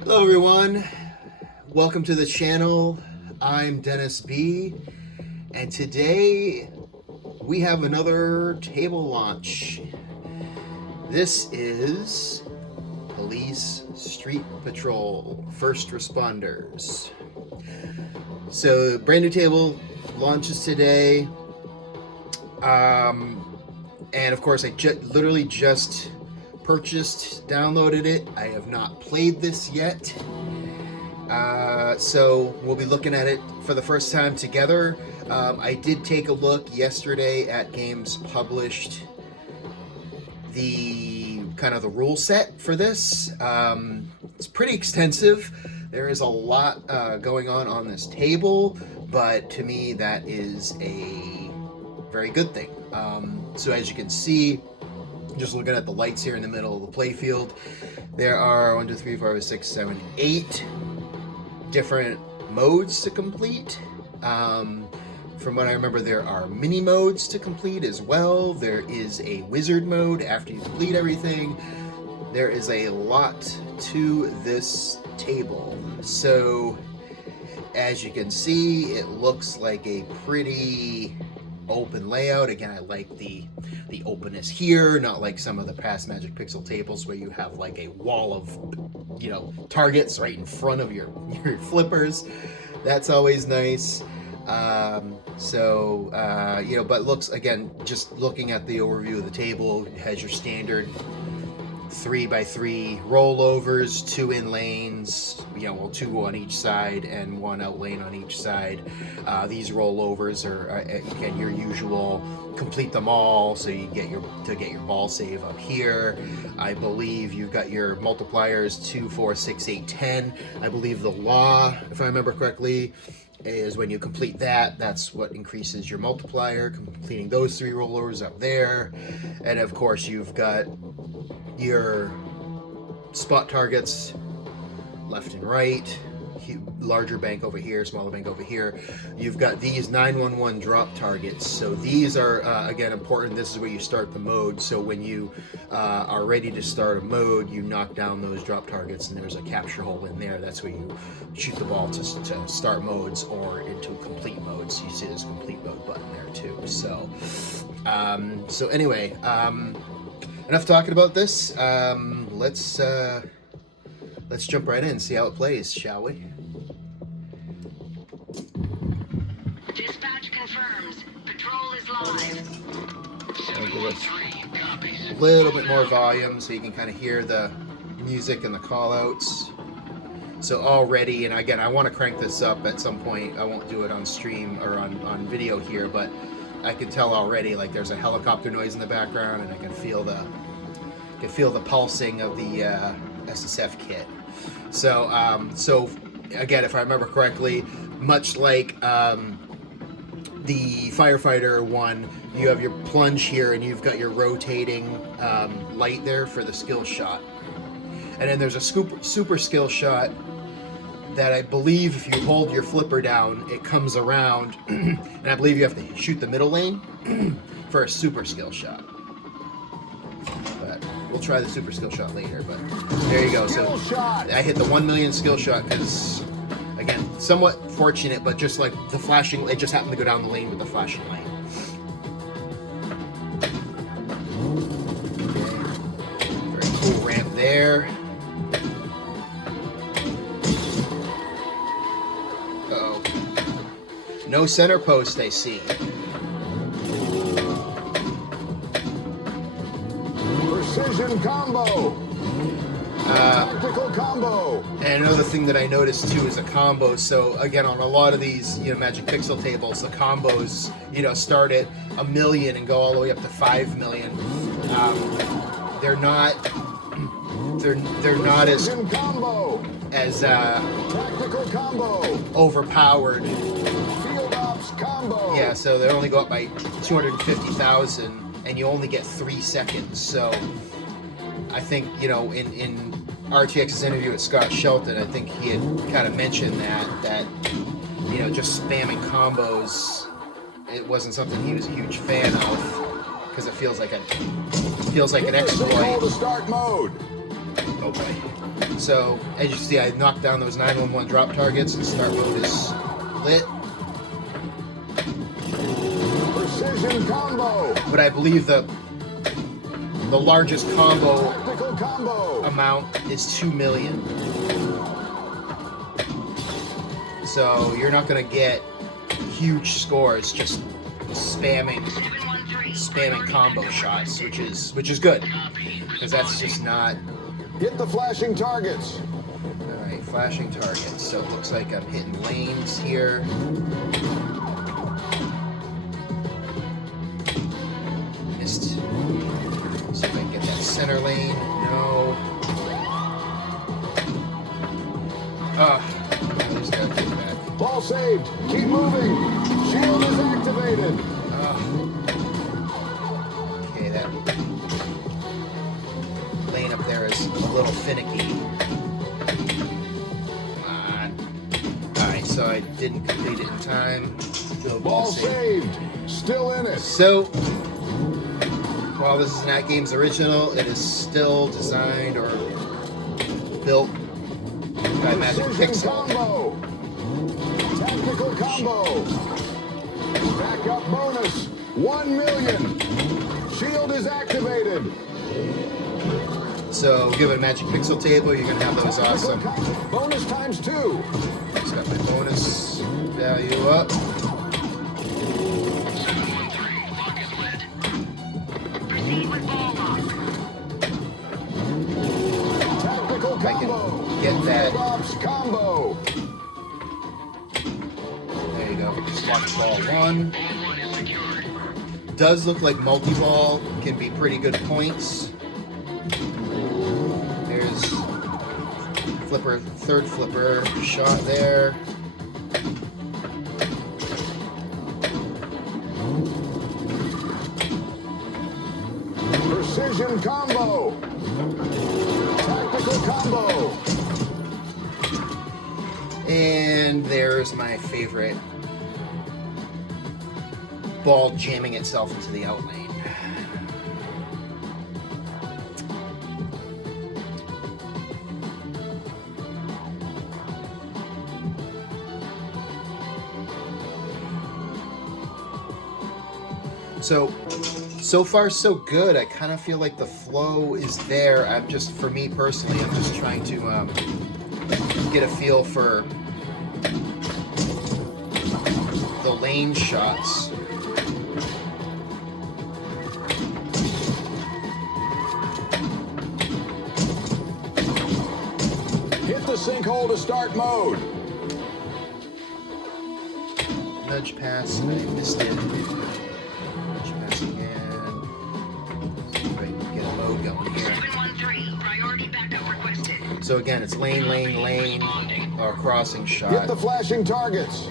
Hello everyone, welcome to the channel. I'm Dennis B, and today we have another table launch. This is Police Street Patrol First Responders. So brand new table launches today, and of course I literally just purchased, downloaded it. I have not played this yet. So we'll be looking at it for the first time together. I did take a look yesterday at Games Published, the kind of the rule set for this. It's pretty extensive. There is a lot going on this table, but to me that is a very good thing. So as you can see, just looking at the lights here in the middle of the playfield, there are 1, 2, 3, 4, 5, 6, 7, 8 different modes to complete. From what I remember, there are mini modes to complete as well. There is a wizard mode after you complete everything. There is a lot to this table. So as you can see, it looks like a pretty open layout. Again, I like the openness here, not like some of the past Magic Pixel tables where you have like a wall of, you know, targets right in front of your flippers. That's always nice. You know, but looks, again, just looking at the overview of the table, it has your standard 3x3 rollovers, 2 in lanes, you know, well, 2 on each side and 1 out lane on each side. These rollovers are again your usual complete them all, so you get your ball save up here. I believe you've got your multipliers 2, 4, 6, 8, 10. I believe the law, if I remember correctly, is when you complete that, that's what increases your multiplier, completing those 3 rollovers up there. And of course you've got your spot targets left and right, larger bank over here, smaller bank over here. You've got these 911 drop targets. So these are, again, important. This is where you start the mode. So when you are ready to start a mode, you knock down those drop targets and there's a capture hole in there. That's where you shoot the ball to start modes or into complete modes. You see this complete mode button there too. So, anyway, enough talking about this. Let's jump right in and see how it plays, shall we? Dispatch confirms. Patrol is live. I'll give us a little bit more volume so you can kind of hear the music and the call-outs. So already, and again, I want to crank this up at some point. I won't do it on stream or on video here, but I can tell already, like, there's a helicopter noise in the background, and I can feel the pulsing of the SSF kit. So again, if I remember correctly, much like the firefighter one, you have your plunge here, and you've got your rotating light there for the skill shot. And then there's a super skill shot that I believe if you hold your flipper down, it comes around, and I believe you have to shoot the middle lane for a super skill shot. But we'll try the super skill shot later, but there you go. So I hit the 1 million skill shot because, again, somewhat fortunate, but just like the flashing, it just happened to go down the lane with the flashing light. Okay. Very cool ramp there. Uh-oh. No center post, I see. Precision combo. Tactical combo. And another thing that I noticed too is a combo. So again, on a lot of these, you know, Magic Pixel tables, the combos, you know, start at 1 million and go all the way up to 5 million. They're not as Tactical combo. overpowered. Field ops combo. Yeah, so they only go up by 250,000, and you only get 3 seconds. So I think, you know, in RTX's interview with Scott Shelton, I think he had kind of mentioned that you know, just spamming combos, it wasn't something he was a huge fan of, because it feels like an exploit. To start mode. Oh boy. So, as you see, I knocked down those 911 drop targets and start mode is lit. Precision combo. But I believe the largest combo Tactical combo. amount is 2 million. So you're not gonna get huge scores just spamming 713. combo shots, which is good, because that's just not. Hit the flashing targets. All right, flashing targets. So it looks like I'm hitting lanes here. Missed. See if I can get that center lane. No. There's that back. Ball saved. Keep moving. Shield is activated. Okay, that lane up there is a little finicky. Come on. Alright, so I didn't complete it in time. The Ball saved. Still in it. So, while this is not Games original, it is still designed or built by Magic Precision Pixel. combo. Tactical combo. Backup bonus. 1 million. Shield is activated. So, give it a Magic Pixel table, you're going to have those awesome. Bonus times 2. Just got my bonus value up. 713. Lock is lit. Proceed with ball lock. Tactical I can combo. get that. Field ops combo. There you go. Swatch ball 1. Ball 1 is secured. Does look like multi-ball can be pretty good points. There's flipper, third flipper shot there. Precision combo. Tactical combo. And there's my favorite. Ball jamming itself into the out lane. So far so good. I kind of feel like the flow is there. For me personally, I'm just trying to get a feel for the lane shots. Hit the sinkhole to start mode. Nudge pass, and I missed it. Nudge pass again. See if I can get a mode going here. 713. Priority backup requested. So again, it's lane, or crossing Hit shot. the flashing targets.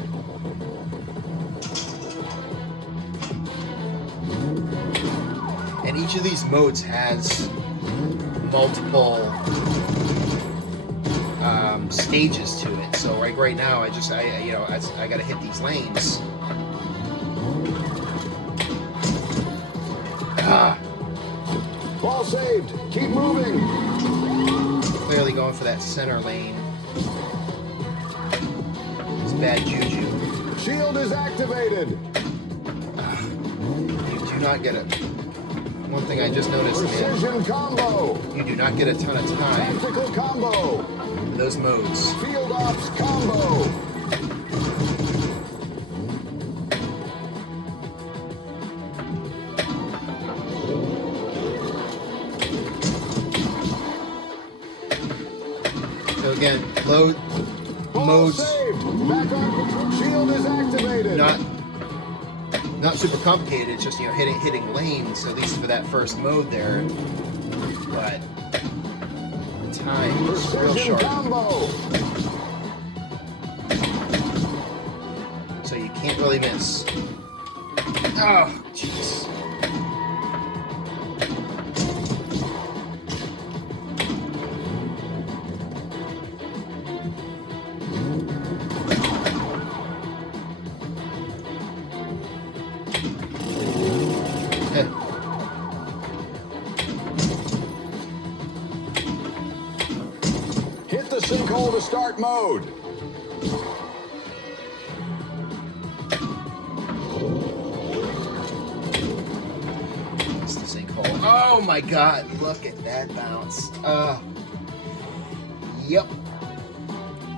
And each of these modes has multiple stages to it. So right now, I got to hit these lanes. Ball saved. Keep moving. Clearly going for that center lane. It's bad juju. Shield is activated. You do not get it. One thing I just noticed, man, Precision combo. you do not get a ton of time Tactical combo. in those modes. Field ops combo. So again, load Ball modes, saved. Back on. Shield is activated. not super complicated. It's just hitting lanes, at least for that first mode there. But the time is real Precision short, combo. so you can't really miss. Oh, jeez. the sinkhole to start mode. It's the sinkhole. Oh my god, look at that bounce. Yep.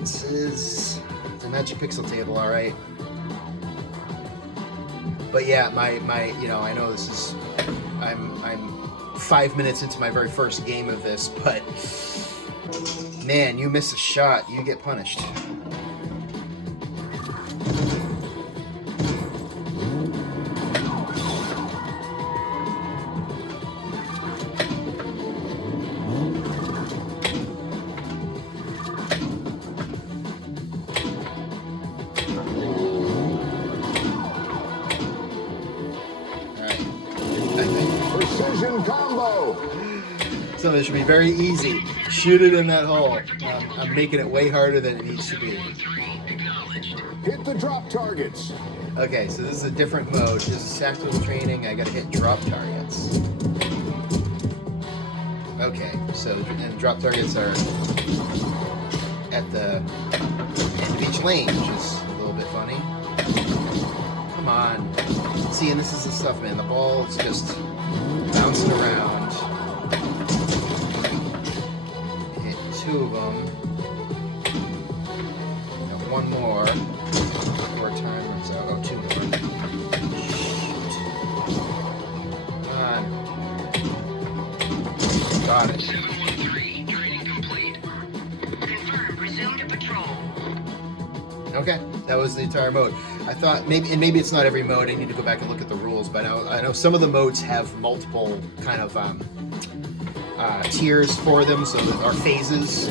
This is the Magic Pixel table, alright. But yeah, my I know this is I'm 5 minutes into my very first game of this, but man, you miss a shot, you get punished. Precision combo. So this should be very easy. Shoot it in that hole. I'm making it way harder than it needs to be. Hit the drop targets. Okay, so this is a different mode. This is tactical training. I gotta hit drop targets. Okay, so and drop targets are at the end of each lane, which is a little bit funny. Come on. See, and this is the stuff, man. The ball is just bouncing around. Hit 2 of them. Got 1 more. Before time runs out. Oh, 2 more. Shoot. Come on. Got it. 713, training complete. Confirmed, resume to patrol. Okay, that was the entire mode. I thought maybe it's not every mode. I need to go back and look at the rules, but I know some of the modes have multiple kind of tiers for them, so there are phases.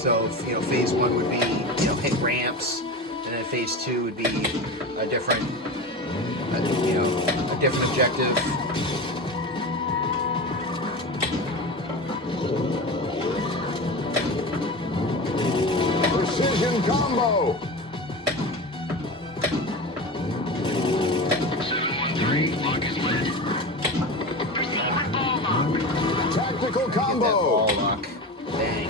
So phase 1 would be hit ramps, and then phase 2 would be a different objective. Precision combo. 713, lock is lit. Proceed with ball lock. Tactical Get that combo. ball lock. Bang.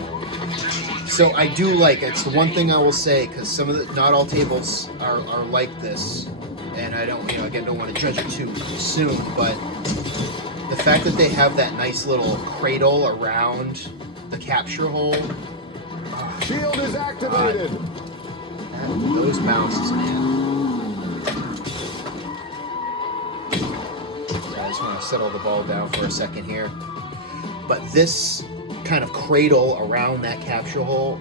So I do like it's the one thing I will say, because not all tables are like this, and I don't don't want to judge it too soon, but the fact that they have that nice little cradle around the capture hole, Shield is activated. those bounces, man. So I just want to settle the ball down for a second here, but this kind of cradle around that capture hole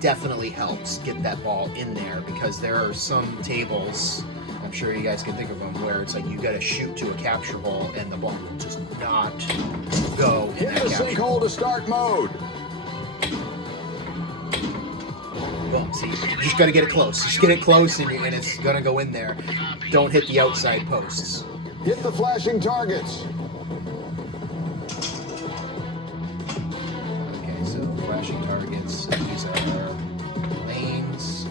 definitely helps get that ball in there, because there are some tables, I'm sure you guys can think of them, where it's like you got to shoot to a capture hole and the ball will just not go in Hit that the capture hole. sinkhole to start mode. Boom. See, you just got to get it close. Just get it close, and it's gonna go in there. Don't hit the outside posts. Hit the flashing targets. Okay, so flashing targets. These are lanes.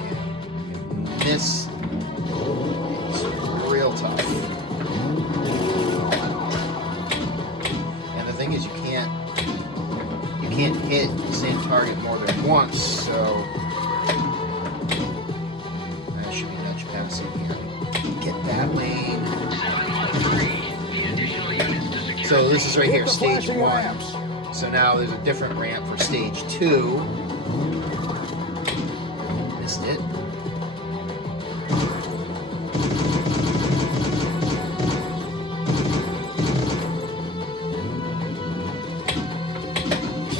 Again, this is real tough. And the thing is, you can't hit the same target more than once. So that should be nudge passing here. Get that lane. 713, the additional units to secure. So this is right Hit here, the stage flashing 1. ramps. So now there's a different ramp for stage 2. Missed it.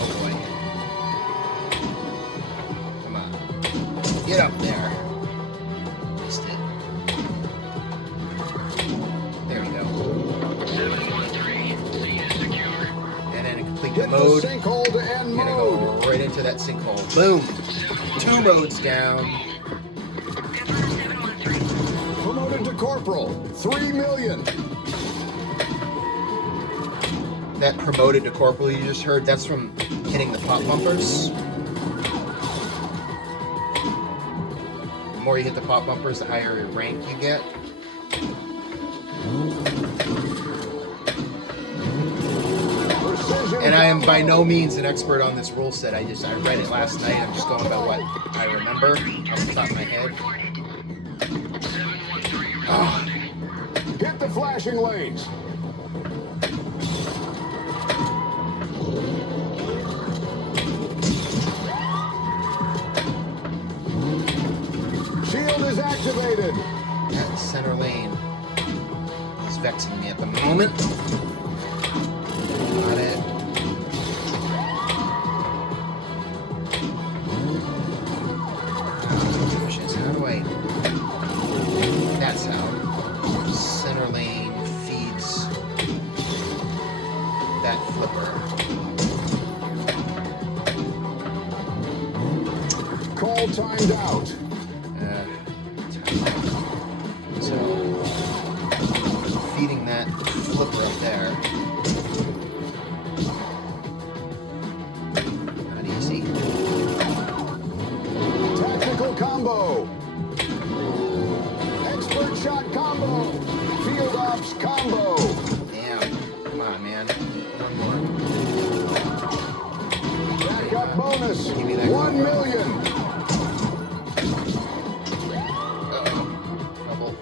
Oh boy. Come on. Get up there. Missed it. There we go. 713, scene is secure. And then complete the Hit the mode. sinkhole to end You're mode. gonna go right into that sinkhole. Boom! 2 modes down. Confirmed 713. Promoted to corporal. 3 million. That promoted to corporal you just heard, that's from hitting the pop bumpers. The more you hit the pop bumpers, the higher rank you get. Precision And I am by no means an expert on this rule set. I read it last night. I'm just going by what I remember off the top of my head. Oh, Hit the flashing lanes. Shield is activated. that center lane is vexing me at the moment. Got it. How do I... That's out. Center lane feeds that flipper. Call timed out. So, feeding that flipper up there. Not easy. Tactical combo. Expert shot combo. Field ops combo. Damn. Come on, man. One more. Backup bonus. Give me that 1 million. Trouble.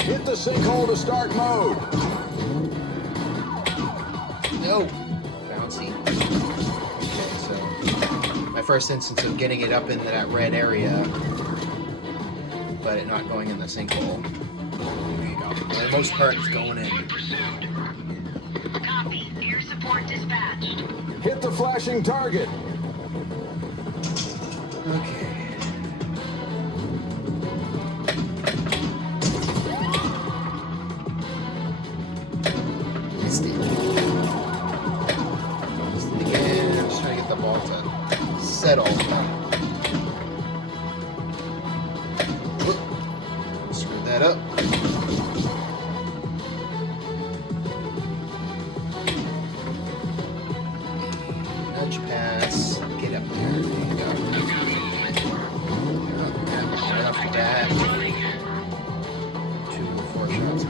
Hit the sinkhole to start mode. No. Bouncy. Okay, so my first instance of getting it up into that red area, but it not going in the sinkhole. There you go. For the most part, it's going in. Pursued. Copy. Air support dispatched. Hit the flashing target. Okay. Missed it. Missed it again. I'm just trying to get the ball to settle. Whoop. Screwed that up. Nudge pass. Get up there. There you go. Right off the bat. 2 4 shots.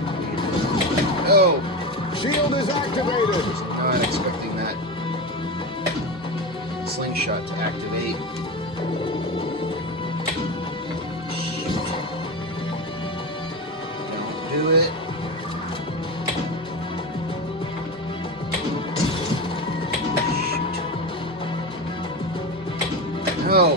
Oh! Shield is activated. Not expecting that slingshot to activate. Shoot. Don't do it. Shoot. No.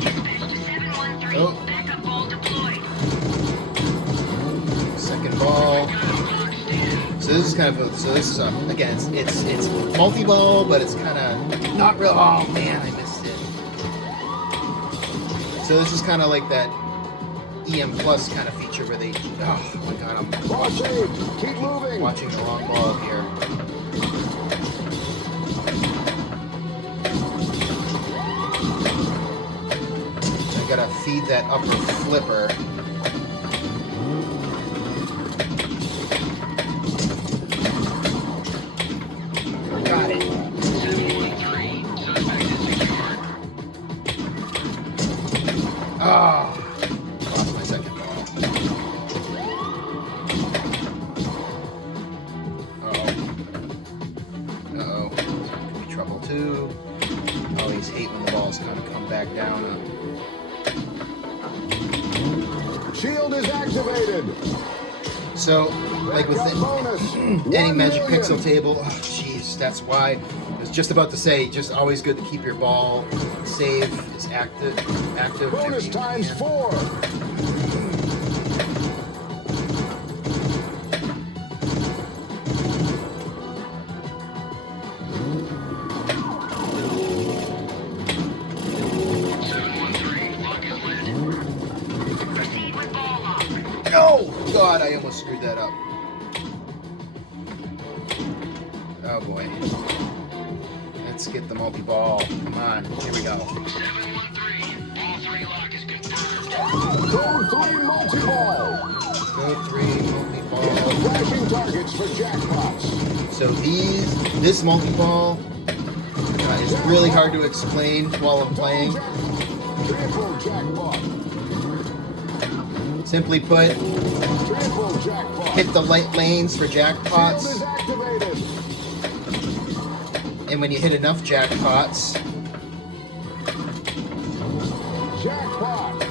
Dispatch to 713. Oh. Backup ball deployed. Second ball. So this is kind of again it's multi-ball, but it's kind of not real. Oh man, I missed it. So this is kind of like that EM Plus kind of feature where they. Oh my god, I'm Ball saved. Keep moving. watching the wrong ball here. So I gotta feed that upper flipper. Got it. 713. Suspect is secured. Oh, lost my second ball. Uh-oh. Could be trouble too. Always hate when the balls kind of come back down. Shield is activated. So, like with Backup bonus. any 1 Magic million. Pixel table, oh, jeez, that's why I was just about to say, just always good to keep your ball save is active. Bonus times 4. Proceed with ball lock. No! God, I almost screwed that up. Oh boy. Let's get the multi-ball. Come on, here we go. 713. Ball 3 lock is confirmed. Code 3 multi-ball. Go 3, multi-ball. Flashing targets for jackpots. So this multi-ball is really hard to explain while I'm playing. Triple jackpot. Simply put, Triple jackpot. hit the lanes for Shield jackpots, is activated. and when you hit enough jackpots, Jackpot.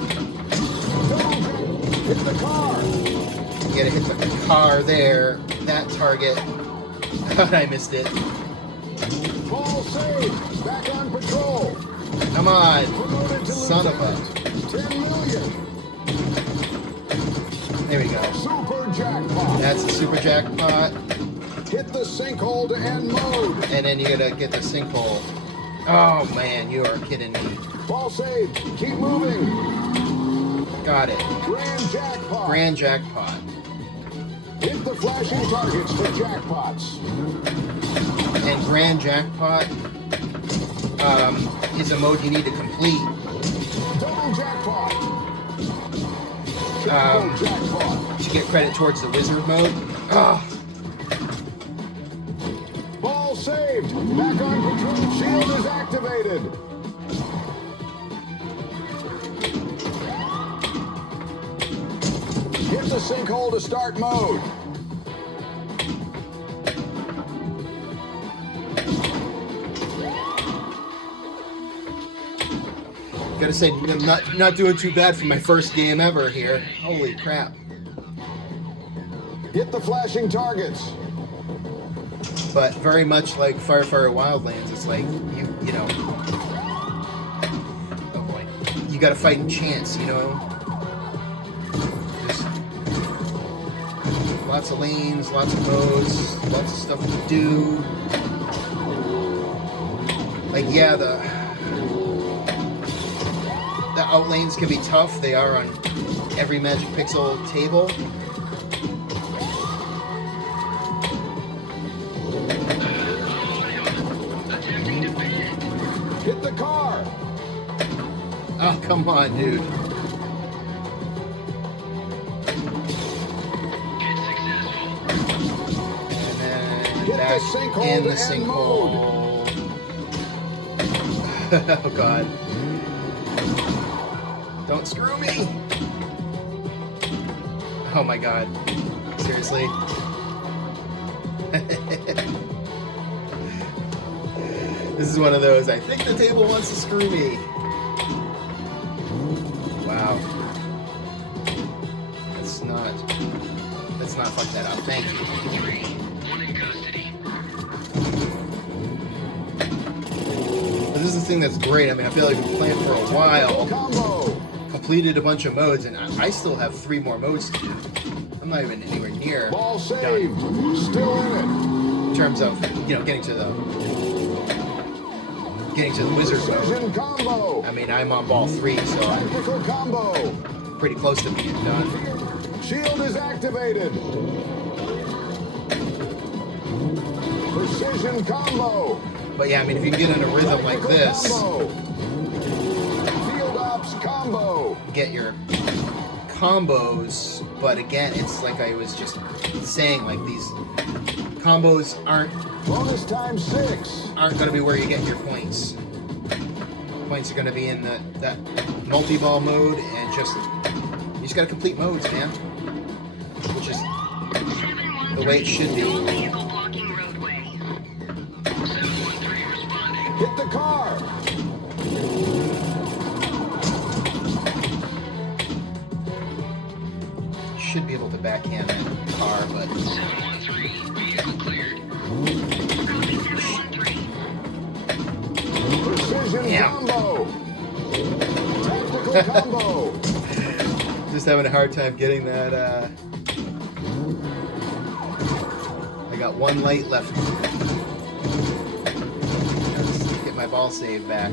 Hit the car. you gotta hit the car there, that target. I missed it. Ball saved. Back on patrol. Come on, Promoted to son of a. lieutenant. 10 million. There we go. Super jackpot. That's a super jackpot, Hit the sinkhole to end mode. and then you gotta get the sinkhole. Oh man, you are kidding me. Ball saved. Keep moving. Got it. Grand jackpot. Grand jackpot. Hit the flashing targets for jackpots. And grand jackpot is a mode you need to complete. Double jackpot. Um, Triple jackpot. to get credit towards the wizard mode. Oh, Ball saved. Back on patrol. Shield is activated. Hit the sinkhole to start mode. gotta say, I'm not doing too bad for my first game ever here. Holy crap. Hit the flashing targets. But very much like Firefighter Wildlands, it's like you know. Oh boy, you got a fighting chance, you know. Just lots of lanes, lots of modes, lots of stuff to do. Like yeah, the out lanes can be tough. They are on every Magic Pixel table. Hit the car. Oh, come on, dude. And then Hit back the sinkhole in to the end sinkhole. Oh, God. Don't screw me. Oh, my God. Seriously? This is one of those, I think the table wants to screw me. Wow. Let's not fuck that up. Thank you. But this is the thing that's great. I mean, I feel like we've been playing for a while, Combo. completed a bunch of modes, and I still have 3 more modes to do. I'm not even anywhere near Ball done saved. Still in in terms of, you know, getting to the wizard it. mode. Precision combo. I mean, I'm on ball 3, so I'm Tactical combo. pretty close to being done. Shield is activated. Precision combo. But yeah, I mean, if you can get in a rhythm like Tactical this, combo. Field ops combo. get your combos. But again, it's like I was just saying, like these combos aren't Bonus time 6. going to be where you get your points. Points are going to be in that multi-ball mode, and you just got to complete modes, man. Which is the way it should be. Vehicle blocking roadway. 713 responding. Hit the car. Should be able to backhand that car, but 713, vehicle cleared. Copy 713. Precision Yeah. combo. Tactical combo. just having a hard time getting that. I got 1 light left. Let's get my ball save back.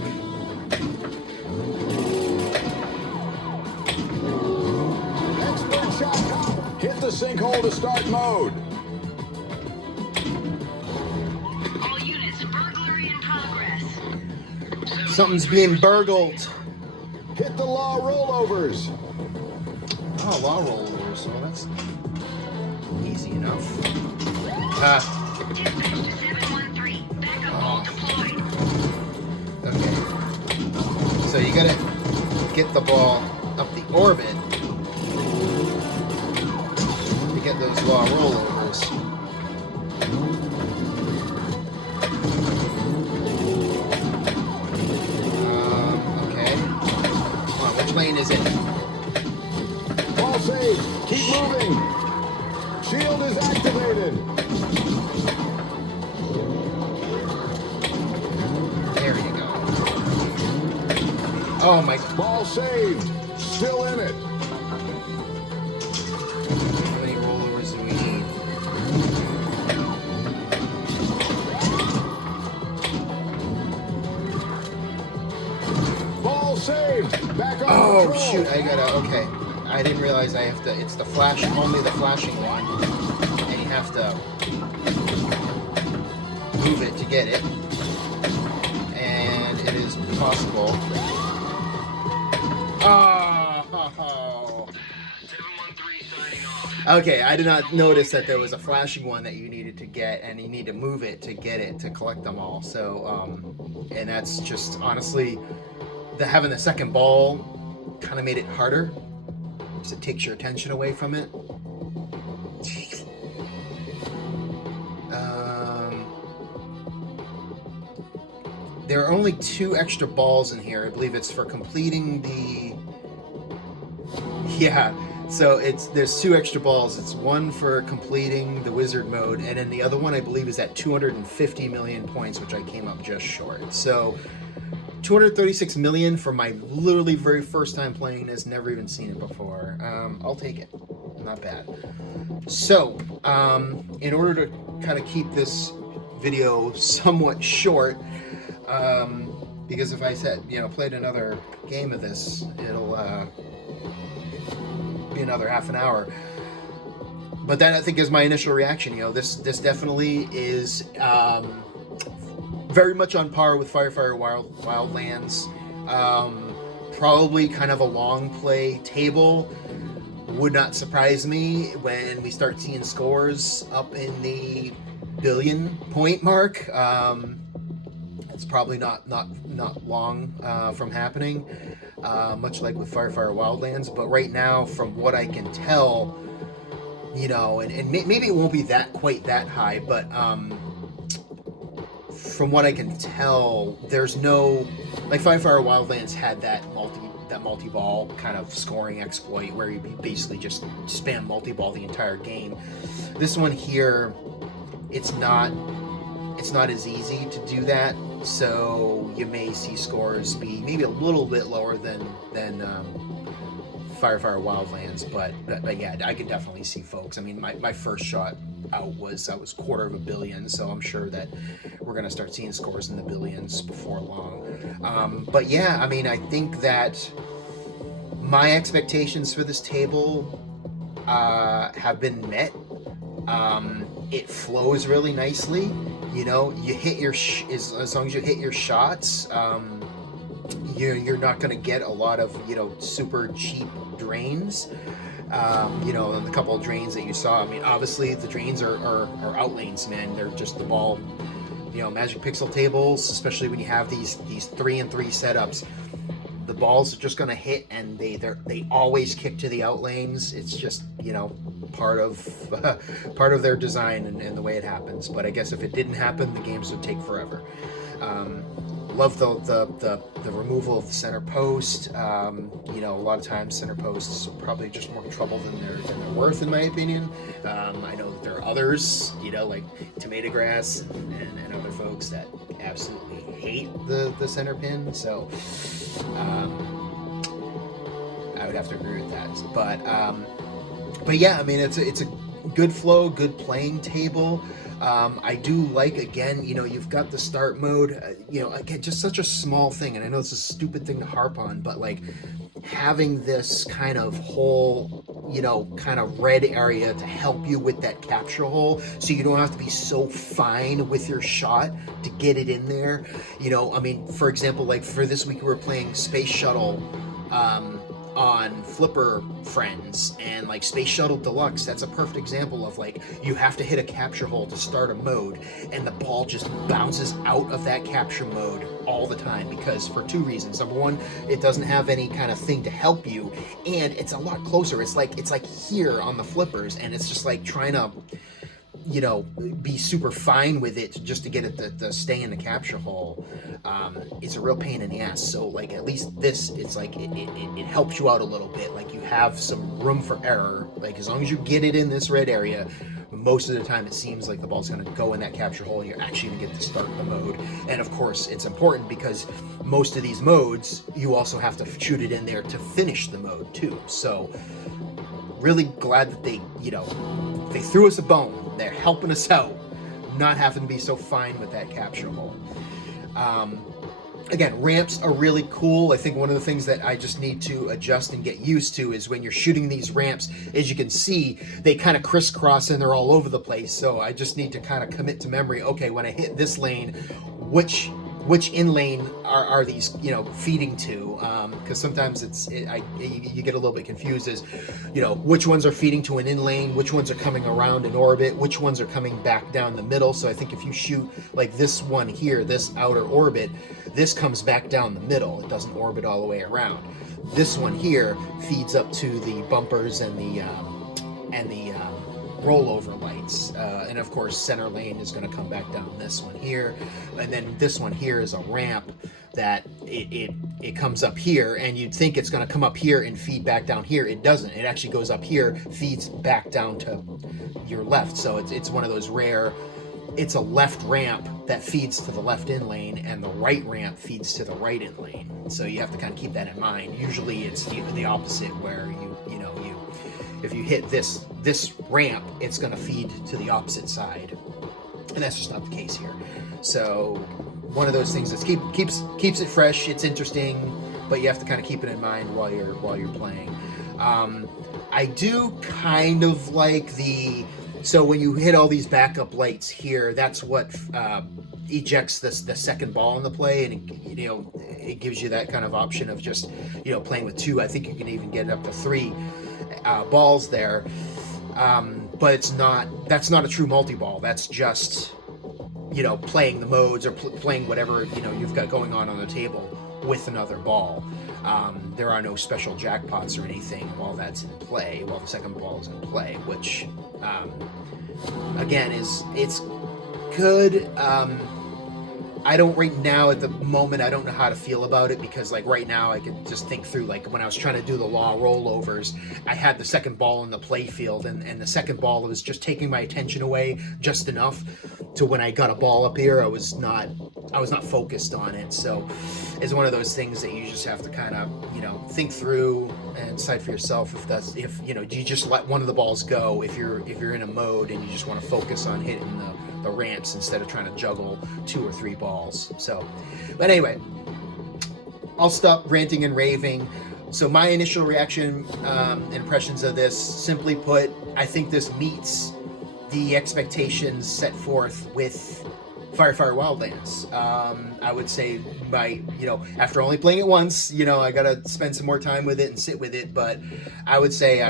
Expert shot combo. Hit the sinkhole to start mode. All units, burglary in progress. Something's being burgled. Hit the law rollovers. Oh, law rollers. So that's easy enough. Ah, Dispatch to 713. Backup ball deployed. okay. So you gotta get the ball up the orbit, those raw rollovers. Okay. Come on, which lane is it? Ball saved. Keep moving. Shield is activated. There you go. Oh my. Ball saved. Still in it. How many rollovers do we need? Ball saved. Back on Oh control. shoot, I gotta, okay. I didn't realize I have to, it's the flash, only the flashing one. And you have to move it to get it. And it is possible. Oh! 713 signing off. Okay, I did not notice that there was a flashing one that you needed to get, and you need to move it to get it, to collect them all. So, and that's just, honestly, having the second ball kind of made it harder. Because it takes your attention away from it. There are only 2 extra balls in here. I believe it's for completing the... Yeah, so there's 2 extra balls. It's one for completing the wizard mode, and then the other one I believe is at 250 million points, which I came up just short. So 236 million for my literally very first time playing this, never even seen it before. I'll take it. Not bad. So, in order to kind of keep this video somewhat short, because if I said, played another game of this, it'll be another half an hour. But that, I think, is my initial reaction. This definitely is very much on par with Firefire Wildlands. Probably kind of a long play table. Would not surprise me when we start seeing scores up in the billion point mark. It's probably not long from happening, much like with Firefire Wildlands. But right now, from what I can tell, and maybe it won't be quite that high, but from what I can tell, there's no, like Firefire Wildlands had that multi-ball kind of scoring exploit where you basically just spam multi-ball the entire game. This one here, it's not as easy to do that, so you may see scores be maybe a little bit lower than Firefire Wildlands, but yeah, I can definitely see folks. I mean, my first shot out was 250 million, so I'm sure that we're gonna start seeing scores in the billions before long. But yeah, I mean, I think that my expectations for this table have been met. It flows really nicely. You hit your as long as you hit your shots, you're not going to get a lot of super cheap drains. And the couple of drains that you saw, I mean, obviously the drains are outlanes, man. They're just the ball. Magic Pixel tables, especially when you have these 3-and-3 setups, the balls are just going to hit, and they always kick to the outlanes. It's just part of their design and the way it happens. But I guess if it didn't happen, the games would take forever. Love the removal of the center post. A lot of times center posts are probably just more trouble than they're worth, in my opinion. I know that there are others, like Tomato Grass and other folks that absolutely hate the center pin. So I would have to agree with that. But yeah, I mean, it's a good flow, good playing table. I do like, again, you've got the start mode, again, just such a small thing. And I know it's a stupid thing to harp on, but like having this kind of whole, kind of red area to help you with that capture hole. So you don't have to be so fine with your shot to get it in there. I mean, for example, like for this week, we were playing Space Shuttle, on Flipper Friends and like Space Shuttle Deluxe, that's a perfect example of like you have to hit a capture hole to start a mode, and the ball just bounces out of that capture mode all the time because for two reasons. Number one, it doesn't have any kind of thing to help you, and it's a lot closer. It's like here on the flippers, and it's just like trying to, you know, be super fine with it just to get it to stay in the capture hole. It's a real pain in the ass. So like at least this, it's like it helps you out a little bit. Like you have some room for error. Like as long as you get it in this red area, most of the time it seems like the ball's going to go in that capture hole and you're actually going to get to start the mode. And of course it's important because most of these modes you also have to shoot it in there to finish the mode too. So really glad that they, you know, they threw us a bone. They're helping us out, not having to be so fine with that capture hole. Again, ramps are really cool. I think one of the things that I just need to adjust and get used to is when you're shooting these ramps, as you can see, they kind of crisscross and they're all over the place. So I just need to kind of commit to memory. Okay, when I hit this lane, which in lane are these, you know, feeding to? Because sometimes you get a little bit confused as, you know, which ones are feeding to an in lane, which ones are coming around in orbit, which ones are coming back down the middle. So I think if you shoot like this one here, this outer orbit, this comes back down the middle. It doesn't orbit all the way around. This one here feeds up to the bumpers and the rollover lights, and of course center lane is going to come back down this one here, and then this one here is a ramp that it comes up here, and you'd think it's going to come up here and feed back down here. It doesn't. It actually goes up here, feeds back down to your left. So it's one of those rare, it's a left ramp that feeds to the left in lane and the right ramp feeds to the right in lane. So you have to kind of keep that in mind. Usually it's the opposite, where you know if you hit this ramp, it's going to feed to the opposite side, and that's just not the case here. So one of those things that keeps it fresh. It's interesting, but you have to kind of keep it in mind while you're playing. I do kind of like so when you hit all these backup lights here, that's what ejects the second ball in the play, and it gives you that kind of option of just playing with two. I think you can even get up to three balls there, but that's not a true multi-ball. That's just playing the modes or playing whatever you've got going on the table with another ball. There are no special jackpots or anything while that's in play, while the second ball is in play, which again it's good. I don't right now at the moment, I don't know how to feel about it, because like right now I can just think through, like when I was trying to do the law rollovers, I had the second ball in the play field, and the second ball was just taking my attention away just enough to when I got a ball up here, I was not focused on it. So it's one of those things that you just have to kind of think through and decide for yourself if do you just let one of the balls go if you're in a mode and you just want to focus on hitting the ramps instead of trying to juggle 2 or 3 balls. So, but anyway, I'll stop ranting and raving. So my initial reaction, impressions of this, simply put, I think this meets the expectations set forth with Firefire Wildlands. I would say after only playing it once, I gotta spend some more time with it and sit with it, but I would say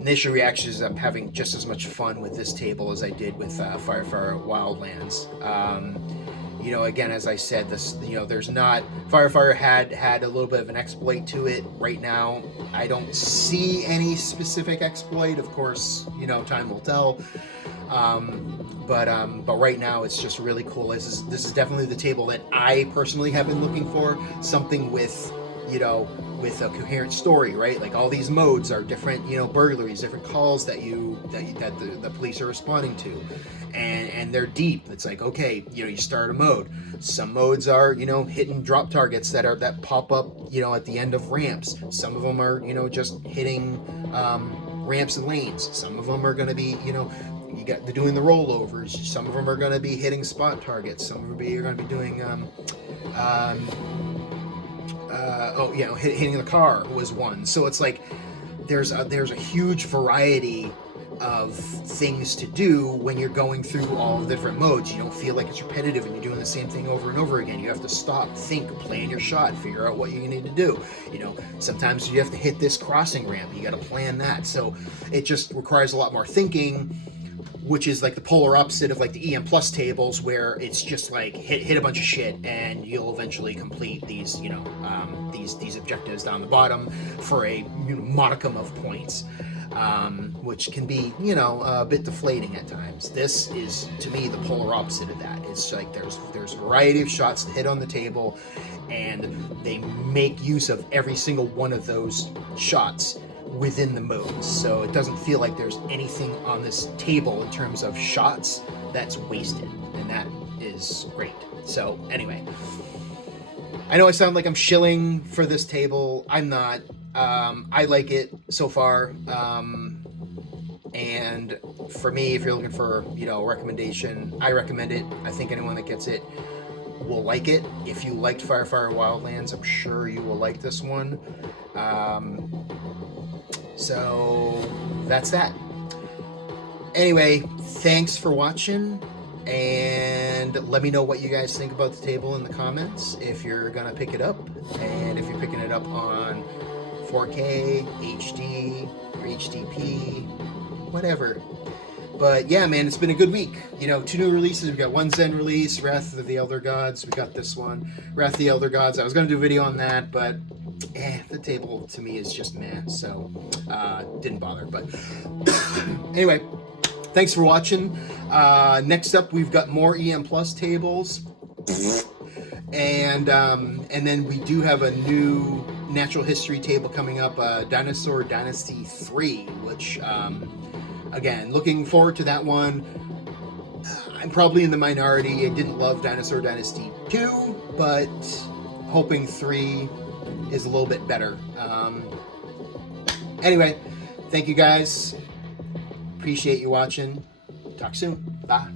initial reaction is I'm having just as much fun with this table as I did with Firefire Wildlands. Again, as I said, there's not, Firefire had a little bit of an exploit to it. Right now, I don't see any specific exploit. Of course, time will tell. But right now it's just really cool. This is definitely the table that I personally have been looking for. Something with with a coherent story, right? Like all these modes are different, burglaries, different calls that the police are responding to, and they're deep. It's like, okay, you start a mode. Some modes are, hitting drop targets that pop up, at the end of ramps. Some of them are, just hitting ramps and lanes. Some of them are going to be, they're doing the rollovers. Some of them are going to be hitting spot targets. Some of them are going to be doing hitting the car was one. So it's like there's a huge variety of things to do when you're going through all the different modes. You don't feel like it's repetitive and you're doing the same thing over and over again. You have to stop, think, plan your shot, figure out what you need to do. You know, sometimes you have to hit this crossing ramp. You got to plan that. So it just requires a lot more thinking, which is like the polar opposite of like the EM Plus tables, where it's just like hit a bunch of shit and you'll eventually complete these, these objectives down the bottom for a modicum of points, which can be, a bit deflating at times. This is, to me, the polar opposite of that. It's like there's a variety of shots to hit on the table, and they make use of every single one of those shots within the modes, so it doesn't feel like there's anything on this table in terms of shots that's wasted, and that is great. So anyway, I know I sound like I'm shilling for this table. I'm not. I like it so far, and for me, if you're looking for a recommendation, I recommend it. I think anyone that gets it will like it. If you liked Firefire Wildlands, I'm sure you will like this one. So that's that. Anyway, thanks for watching, and let me know what you guys think about the table in the comments if you're gonna pick it up, and if you're picking it up on 4K, HD, or HDP, whatever. But yeah, man, it's been a good week. 2 new releases. We got one Zen release, Wrath of the Elder Gods. We got this one, Wrath of the Elder Gods. I was gonna do a video on that, but the table to me is just meh, so didn't bother. But anyway, thanks for watching. Next up, we've got more EM Plus tables, and then we do have a new natural history table coming up, Dinosaur Dynasty 3, which again, looking forward to that one. I'm probably in the minority. I didn't love Dinosaur Dynasty 2, but hoping 3 is a little bit better. Anyway, thank you guys. Appreciate you watching. Talk soon. Bye.